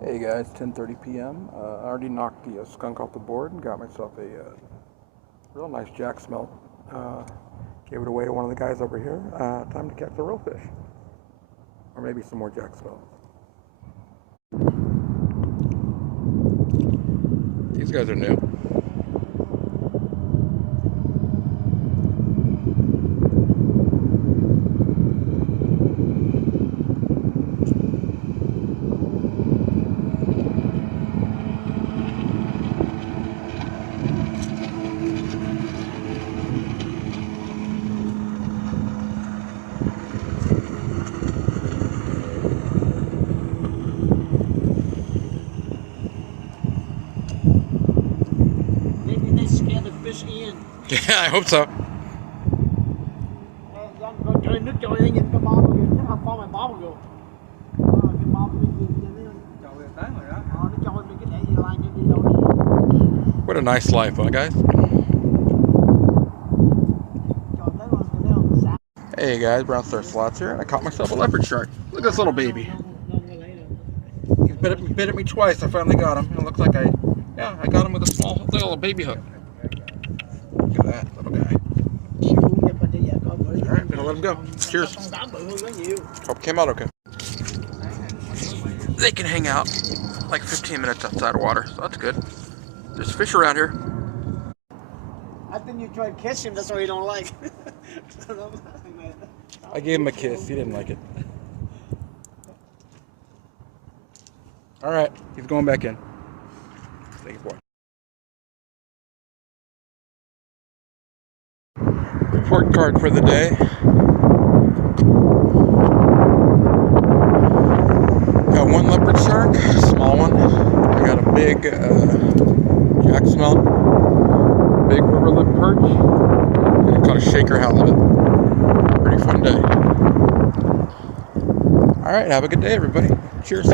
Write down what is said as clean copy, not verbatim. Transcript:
Hey guys, 10:30 p.m. I already knocked the skunk off the board and got myself a real nice jack smelt. Gave it away to one of the guys over here. Time to catch the real fish, or maybe some more jack smelt. These guys are new. Scare the fish in. Yeah, I hope so. Trời nước trôi đấy, nhìn cái bom kìa, nó không có mày bom kìa. Cái bom nó nhìn nó trôi tới rồi đó. Nó trôi mình cái để gì lai cho đi đâu đi. What a nice life, huh guys? Hey guys, Brown Star Slots here, and I caught myself a leopard shark. Look at this little baby. He bit at me twice. I finally got him. It looks like I got him with a small little baby hook. Look at that little guy. Alright, I'm gonna let him go. Cheers. Hope it came out okay. They can hang out like 15 minutes outside of water, so that's good. There's fish around here. I think you tried kissing him, that's why you don't like. I gave him a kiss. He didn't like it. Alright, he's going back in. Thank you, boy. Report card for the day. Got one leopard shark, small one. I got a big jack smelt, big river lip perch, and I caught a shaker halibut. Pretty fun day. Alright, have a good day everybody. Cheers.